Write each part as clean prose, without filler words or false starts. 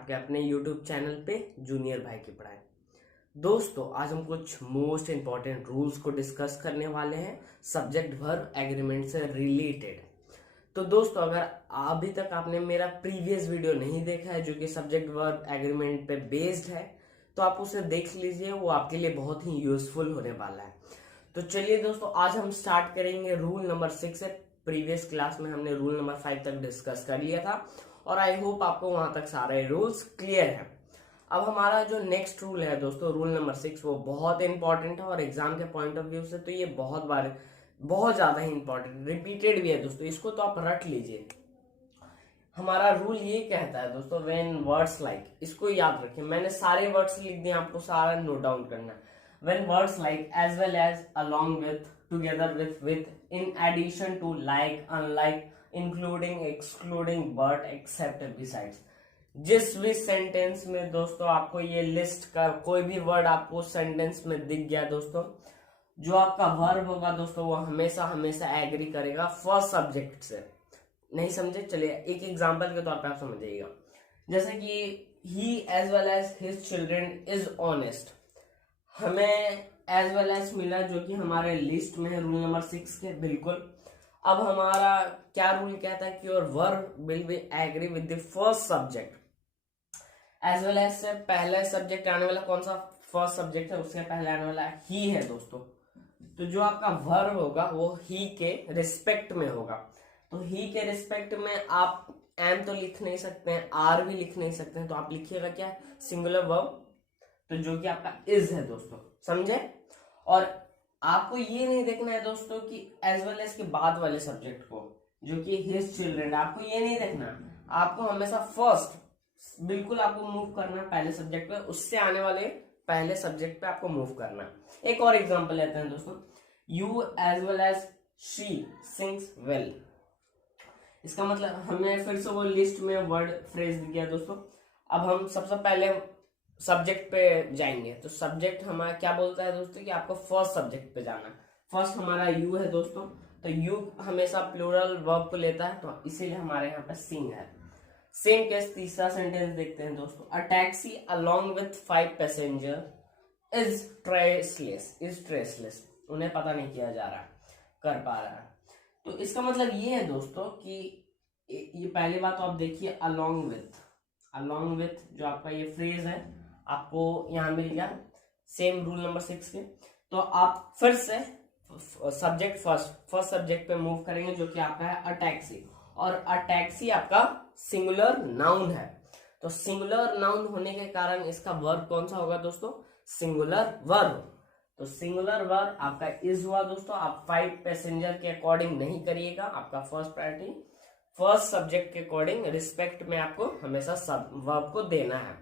आपके अपने YouTube channel पे जूनियर भाई की पढ़ाई। दोस्तों आज हम कुछ मोस्ट इंपॉर्टेंट रूल्स को डिस्कस करने वाले हैं सब्जेक्ट वर्ब एग्रीमेंट से रिलेटेड। तो दोस्तों अगर अभी तक आपने मेरा प्रीवियस वीडियो नहीं देखा है जो कि सब्जेक्ट वर्ब एग्रीमेंट पे बेस्ड है तो आप उसे देख लीजिए, वो आपके लिए बहुत ही यूजफुल होने वाला है। तो चलिए दोस्तों आज हम स्टार्ट करेंगे रूल नंबर 6 से। प्रीवियस क्लास में हमने रूल नंबर 5 तक डिस्कस कर लिया था और आई होप आपको वहां तक सारे रूल्स क्लियर हैं। अब हमारा जो नेक्स्ट रूल है दोस्तों, रूल नंबर 6, वो बहुत इंपॉर्टेंट है और एग्जाम के पॉइंट ऑफ व्यू से तो ये बहुत ज्यादा ही इंपॉर्टेंट, रिपीटेड भी है दोस्तों, इसको तो आप रट लीजिए। हमारा रूल ये कहता है दोस्तों, व्हेन वर्ड्स लाइक, इसको याद रखें, मैंने सारे वर्ड्स लिख दिए, आपको सारा नोट डाउन करना है। When words like, as well as, along with, together with, in addition to, like, unlike, including, excluding, but, except, besides, जिस भी सेंटेंस में दोस्तों आपको ये लिस्ट का कोई भी वर्ड आपको सेंटेंस में दिख गया दोस्तों, जो आपका वर्ब होगा दोस्तों वो हमेशा हमेशा एग्री करेगा फर्स्ट सब्जेक्ट से। नहीं समझे? चलिए एक एग्जांपल के तौर पे आप समझिएगा, जैसे कि he as well as his children is honest, हमें एज वेल एज मिला जो कि हमारे लिस्ट में है रूल नंबर 6 के, बिल्कुल। अब हमारा क्या रूल कहता है कि your verb will be agree with the first subject. As well as से पहले सब्जेक्ट आने वाला कौन सा फर्स्ट सब्जेक्ट है, उसके पहले आने वाला ही है दोस्तों। तो जो आपका वर्ब होगा वो ही के रिस्पेक्ट में होगा। तो ही के रिस्पेक्ट में आप एम तो लिख नहीं सकते हैं, आर भी लिख नहीं सकते हैं, तो आप लिखिएगा क्या, सिंगुलर वर्ब, तो जो कि आपका इज है दोस्तों, समझे। और आपको ये नहीं देखना है दोस्तों कि एज वेल एज के बाद वाले सब्जेक्ट को जो कि हिज चिल्ड्रन, आपको ये नहीं देखना, आपको हमेशा फर्स्ट बिल्कुल आपको मूव करना है पहले सब्जेक्ट पे, उससे आने वाले पहले सब्जेक्ट पे आपको मूव करना है। एक और एग्जांपल लेते हैं दोस्तों, you as well as she sings well, इसका मतलब हमें फिर से वो लिस्ट में वर्ड फ्रेज दिख गया दोस्तों। अब हम सबसे पहले सब्जेक्ट पे जाएंगे, तो सब्जेक्ट हमारा क्या बोलता है दोस्तों कि आपको फर्स्ट सब्जेक्ट पे जाना है। फर्स्ट हमारा यू है दोस्तों, तो यू हमेशा प्लूरल वर्ब को लेता है, तो इसीलिए हमारे यहाँ पे सिंग है। सेम केस तीसरा सेंटेंस देखते हैं दोस्तों, a taxi along with 5 passenger is traceless, उन्हें पता नहीं किया जा रहा कर पा रहा है। तो इसका मतलब ये है दोस्तों कि ये पहली बात तो आप देखिए, अलोंग विथ जो आपका ये फ्रेज है आपको यहाँ मिल गया, सेम रूल नंबर 6 के। तो आप फिर से सब्जेक्ट फर्स्ट सब्जेक्ट पे मूव करेंगे जो कि आपका है अ टैक्सी, और अ टैक्सी आपका सिंगुलर नाउन है। तो सिंगुलर नाउन होने के कारण इसका वर्ब कौन सा होगा दोस्तों, सिंगुलर वर्ब। तो सिंगुलर वर्ब आपका इज हुआ दोस्तों। आप 5 पैसेंजर के अकॉर्डिंग नहीं करिएगा, आपका फर्स्ट प्रायोरिटी फर्स्ट सब्जेक्ट के अकॉर्डिंग रिस्पेक्ट में आपको हमेशा सब वर्ब को देना है।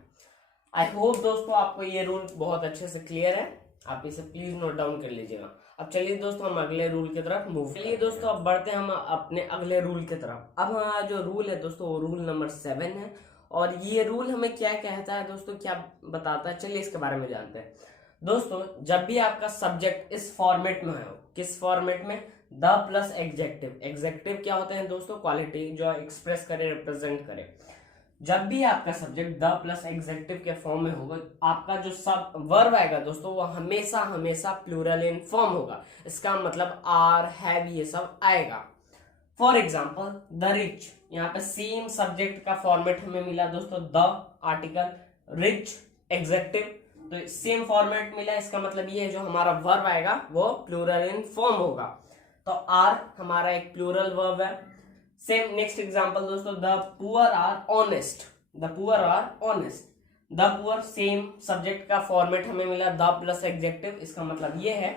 आई होप दोस्तों आपको ये रूल बहुत अच्छे से क्लियर है, आप इसे प्लीज नोट डाउन कर लीजिएगा। अब चलिए दोस्तों हम अगले रूल की तरफ मूव, चलिए दोस्तों अब बढ़ते हैं हम अपने अगले रूल की तरफ। अब हमारा जो रूल है दोस्तों वो रूल नंबर 7 है, और ये रूल हमें क्या कहता है दोस्तों, क्या बताता है, चलिए इसके बारे में जानते हैं दोस्तों। जब भी आपका सब्जेक्ट इस फॉर्मेट में हो, किस फॉर्मेट में, द प्लस एग्जेक्टिव, एग्जेक्टिव क्या होते हैं दोस्तों, क्वालिटी जो एक्सप्रेस करे, रिप्रेजेंट करे। जब भी आपका सब्जेक्ट द प्लस एग्जेक्टिव के फॉर्म में होगा, आपका जो सब वर्ब आएगा दोस्तों वो हमेशा हमेशा प्लूरल इन फॉर्म होगा। इसका मतलब आर, हैव, ये सब आएगा। फॉर एग्जाम्पल द रिच, यहाँ पे सेम सब्जेक्ट का फॉर्मेट हमें मिला दोस्तों, द आर्टिकल, रिच एग्जेक्टिव, तो सेम फॉर्मेट मिला। इसका मतलब ये है जो हमारा वर्ब आएगा वो प्लूरल इन फॉर्म होगा। तो आर हमारा एक प्लूरल वर्ब है। सेम नेक्स्ट एग्जांपल दोस्तों, the poor are honest, the poor are honest, the poor same subject का फॉर्मेट हमें मिला, द प्लस एग्जेक्टिव। इसका मतलब ये है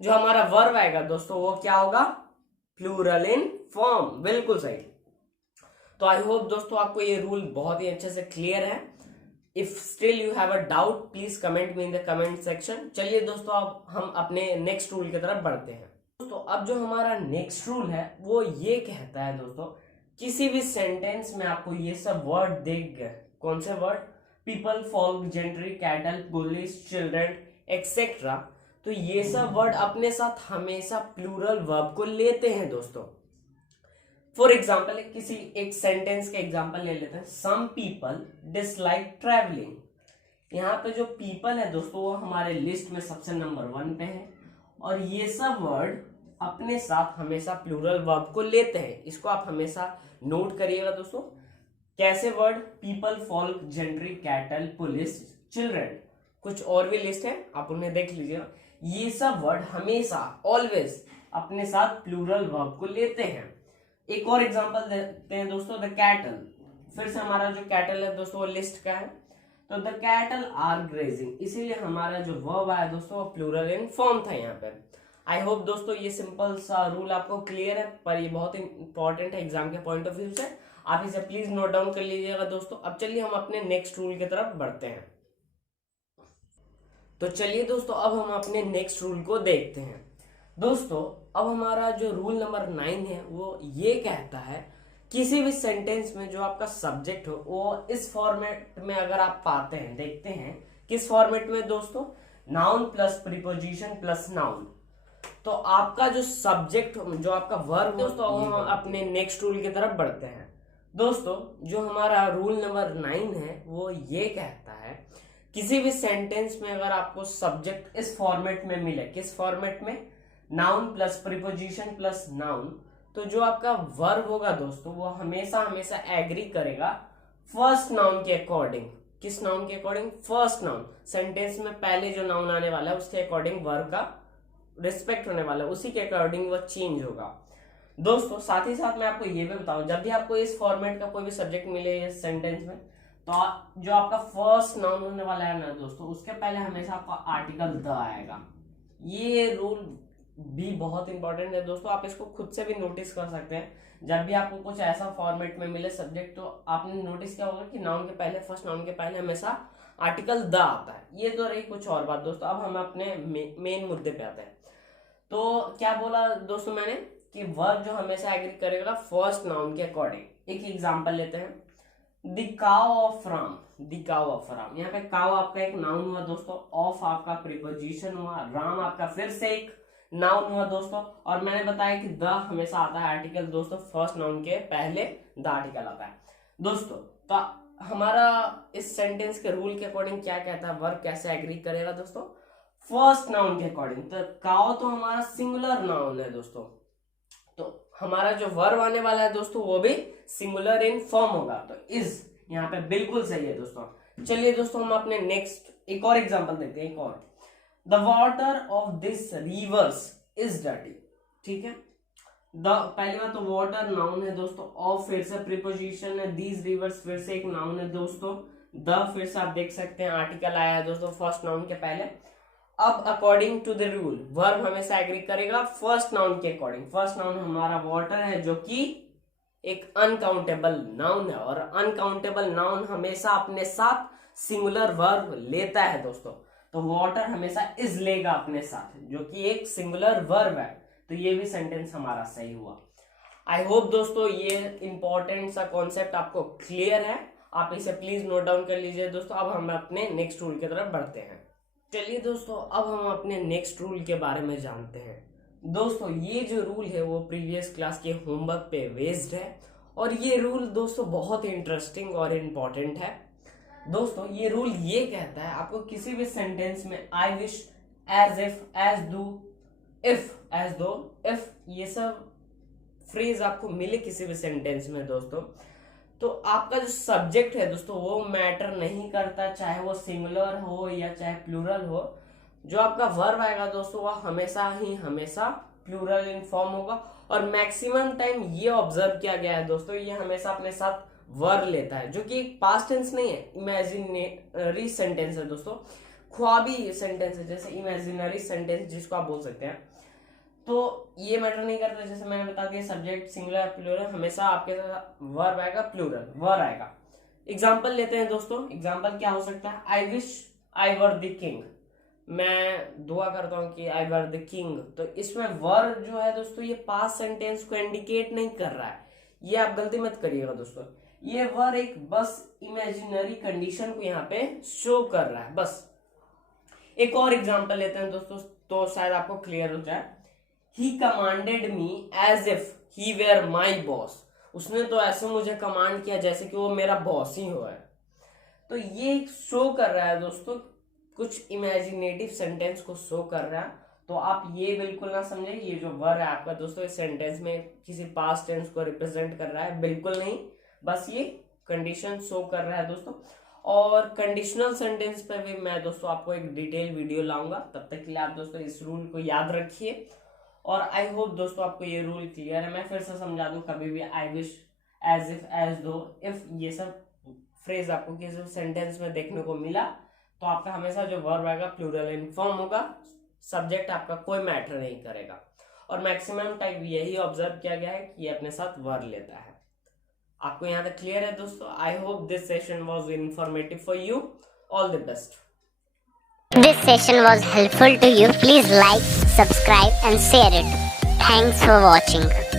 जो हमारा वर्ब आएगा दोस्तों वो क्या होगा, प्लूरल इन फॉर्म, बिल्कुल सही। तो आई होप दोस्तों आपको ये रूल बहुत ही अच्छे से क्लियर है। If still you have a doubt please comment me in the comment section. चलिए दोस्तों अब हम अपने नेक्स्ट रूल की तरफ बढ़ते हैं दोस्तों। अब जो हमारा नेक्स्ट रूल है वो ये कहता है दोस्तों, किसी भी सेंटेंस में आपको ये सब वर्ड देख गए, कौन से word, people, folk, gentry, cattle, police, children etcetera, तो ये सब वर्ड अपने साथ हमेशा प्लूरल वर्ब को लेते हैं दोस्तों। फॉर एग्जाम्पल किसी एक सेंटेंस के एग्जाम्पल ले लेते हैं, सम पीपल डिसलाइक ट्रेवलिंग। यहाँ पे जो पीपल है दोस्तों वो हमारे लिस्ट में सबसे नंबर 1 पे है, और ये सब वर्ड अपने साथ हमेशा प्लूरल वर्ब को लेते हैं। इसको आप हमेशा नोट करिएगा दोस्तों। कैसे word? People, folk, gentry, cattle, police, children, कुछ और भी लिस्ट है, आप उन्हें देख लीजिएगा। ये सब वर्ड हमेशा ऑलवेज अपने साथ प्लूरल वर्ब को लेते हैं। एक और एग्जांपल देते हैं दोस्तों, द कैटल। फिर से हमारा जो कैटल है दोस्तों वो लिस्ट का है, तो द कैटल आर ग्रेजिंग, इसीलिए हमारा जो वर्ब आया दोस्तों वो प्लूरल इन फॉर्म था यहाँ पे। आई होप दोस्तों ये सिंपल सा रूल आपको क्लियर है, पर ये बहुत इंपॉर्टेंट है एग्जाम के पॉइंट ऑफ व्यू से। आप इसे प्लीज नोट डाउन कर लीजिएगा दोस्तों। अब चलिए हम अपने नेक्स्ट रूल की तरफ बढ़ते हैं। तो चलिए दोस्तों अब हम अपने नेक्स्ट रूल को देखते हैं। दोस्तों अब हमारा जो रूल नंबर 9 है वो ये कहता है, किसी भी सेंटेंस में जो आपका सब्जेक्ट हो वो इस फॉर्मेट में अगर आप पाते हैं, देखते हैं किस फॉर्मेट में दोस्तों, noun plus preposition plus noun. तो आपका जो सब्जेक्ट, जो आपका वर्ब दोस्तों, अब हम अपने नेक्स्ट रूल की तरफ बढ़ते हैं। दोस्तों जो हमारा रूल नंबर 9 है वो ये कहता है, किसी भी सेंटेंस में अगर आपको सब्जेक्ट इस फॉर्मेट में मिले, किस फॉर्मेट में, noun plus preposition plus noun, तो जो आपका वर्ब होगा दोस्तों वो हमेशा हमेशा एग्री करेगा फर्स्ट नाउन के अकॉर्डिंग। किस नाउन के अकॉर्डिंग? First noun. सेंटेंस में पहले जो नाउन आने वाला है उसके अकॉर्डिंग वर्ब का रिस्पेक्ट होने वाला है, उसी के अकॉर्डिंग वो चेंज होगा। दोस्तों साथ ही साथ मैं आपको ये भी बताऊं, जब भी आपको इस फॉर्मेट का कोई भी सब्जेक्ट मिले इस सेंटेंस में, तो जो आपका फर्स्ट नाउन होने वाला है ना दोस्तों, उसके पहले हमेशा आपका आर्टिकल द आएगा। ये रूल भी बहुत इंपॉर्टेंट है दोस्तों, आप इसको खुद से भी नोटिस कर सकते हैं। जब भी आपको कुछ ऐसा फॉर्मेट में मिले सब्जेक्ट, तो आपने नोटिस किया होगा कि नाउन के पहले, फर्स्ट नाउन के पहले हमेशा आर्टिकल द आता है। ये तो रही कुछ और बात दोस्तों। अब हम अपने मेन मुद्दे पे आते हैं। तो क्या बोला दोस्तों मैंने, कि वर्ब जो हमेशा एग्री करेगा फर्स्ट नाउन के अकॉर्डिंग। एक एग्जांपल लेते हैं, the cow of Ram. The cow of Ram, यहाँ पे काउ आपका एक नाउन हुआ दोस्तों, ऑफ आपका प्रीपोजिशन हुआ, राम आपका फिर से एक नाउन हुआ दोस्तों, और मैंने बताया कि द हमेशा आता है आर्टिकल दोस्तों, फर्स्ट नाउन के पहले द आर्टिकल आता है दोस्तों। तो हमारा इस सेंटेंस के रूल के अकॉर्डिंग क्या कहता है, वर्ब कैसे एग्री करेगा दोस्तों, फर्स्ट नाउन के अकॉर्डिंग। तो काउ तो हमारा सिंगुलर नाउन है दोस्तों, तो हमारा जो वर्ब आने वाला है दोस्तों वो भी सिंगुलर इन फॉर्म होगा, तो इज यहाँ पे बिल्कुल सही है दोस्तों। चलिए दोस्तों हम अपने नेक्स्ट एक और एग्जांपल देखते हैं। एक और, the water of this reverse is dirty. ठीक है, द पहली बात तो वाटर नाउन है दोस्तों, ऑफ फिर से प्रीपोजिशन है, दीज रिवर्स फिर से एक नाउन है दोस्तों, द फिर से आप देख सकते हैं आर्टिकल आया है दोस्तों फर्स्ट नाउन के पहले। अब according to the rule verb हमेशा एग्री करेगा फर्स्ट नाउन के अकॉर्डिंग। फर्स्ट नाउन हमारा वाटर है जो कि एक अनकाउंटेबल नाउन है, और अनकाउंटेबल नाउन हमेशा अपने साथ सिंगुलर वर्ब लेता है दोस्तों। तो वाटर हमेशा इज लेगा अपने साथ, जो कि एक सिंगुलर वर्ब है। तो ये भी सेंटेंस हमारा सही हुआ। आई होप दोस्तों ये इंपॉर्टेंट सा कॉन्सेप्ट आपको क्लियर है, आप इसे प्लीज नोट डाउन कर लीजिए दोस्तों। अब हम अपने नेक्स्ट रूल की तरफ बढ़ते हैं। चलिए दोस्तों अब हम अपने नेक्स्ट रूल के बारे में जानते हैं। दोस्तों ये जो रूल है वो प्रीवियस क्लास के होमवर्क पे बेस्ड है, और ये रूल दोस्तों बहुत इंटरेस्टिंग और इम्पोर्टेंट है। दोस्तों ये रूल ये कहता है, आपको किसी भी सेंटेंस में I wish, as if, as do, if, as though, if, ये सब फ्रेज आपको मिले किसी भी सेंटेंस में दोस्तों, तो आपका जो सब्जेक्ट है दोस्तों वो मैटर नहीं करता, चाहे वो सिंगुलर हो या चाहे प्लूरल हो। जो आपका वर्ब आएगा दोस्तों वह हमेशा ही हमेशा प्लूरल इन फॉर्म होगा, और मैक्सिमम टाइम ये ऑब्जर्व किया गया है दोस्तों, ये हमेशा अपने साथ वर्ब लेता है, जो कि एक पास्ट टेंस नहीं है, इमेजिनरी सेंटेंस है दोस्तों, ख्वाबी सेंटेंस है, जैसे इमेजिनरी सेंटेंस जिसको आप बोल सकते हैं। तो ये मैटर नहीं करता, जैसे मैंने बता दिया सब्जेक्ट सिंगुलर प्लूरल, हमेशा आपके साथ वर्ब आएगा, प्लूरल वर्ब आएगा। एग्जांपल लेते हैं दोस्तों। एग्जांपल क्या हो सकता है, I wish I were the king, मैं दुआ करता हूं कि आई वर द किंग। तो इसमें वर्ब जो है दोस्तों ये पास्ट सेंटेंस को इंडिकेट नहीं कर रहा है, ये आप गलती मत करिएगा दोस्तों। ये वर्ब एक बस इमेजिनरी कंडीशन को यहाँ पे शो कर रहा है बस। एक और एग्जांपल लेते हैं दोस्तों, तो शायद आपको क्लियर हो जाए। He commanded me as if he were my boss. उसने तो ऐसे मुझे कमांड किया जैसे कि वो मेरा बॉस ही हुआ है। तो ये शो कर रहा है दोस्तों, कुछ इमेजिनेटिव सेंटेंस को शो कर रहा है। तो आप ये बिल्कुल ना समझे ये जो वर्ब है आपका दोस्तों इस सेंटेंस में किसी पास्ट टेंस को रिप्रेजेंट कर रहा है, बिल्कुल नहीं, बस ये कंडीशन शो कर रहा है दोस्तों। और कंडीशनल सेंटेंस पे भी मैं दोस्तों आपको एक डिटेल वीडियो लाऊंगा, तब तक के लिए आप दोस्तों इस रूल को याद रखिए। और आई होप दोस्तों आपको ये रूल क्लियर है। मैं फिर से समझा दूं, कभी भी I wish, as if, as though, if, ये सब फ्रेज आपको किसी सेंटेंस में देखने को मिला तो आपका हमेशा जो वर्ब आएगा प्लूरल इन फॉर्म होगा, सब्जेक्ट आपका कोई मैटर नहीं करेगा। और मैक्सिमम टाइम यही ऑब्जर्व किया गया है कि ये अपने साथ वर्ब लेता है। आपको यहाँ तक क्लियर है दोस्तों? I hope this session was informative for you. All the best. This session was helpful to you. Please like, subscribe and share it. Thanks for watching.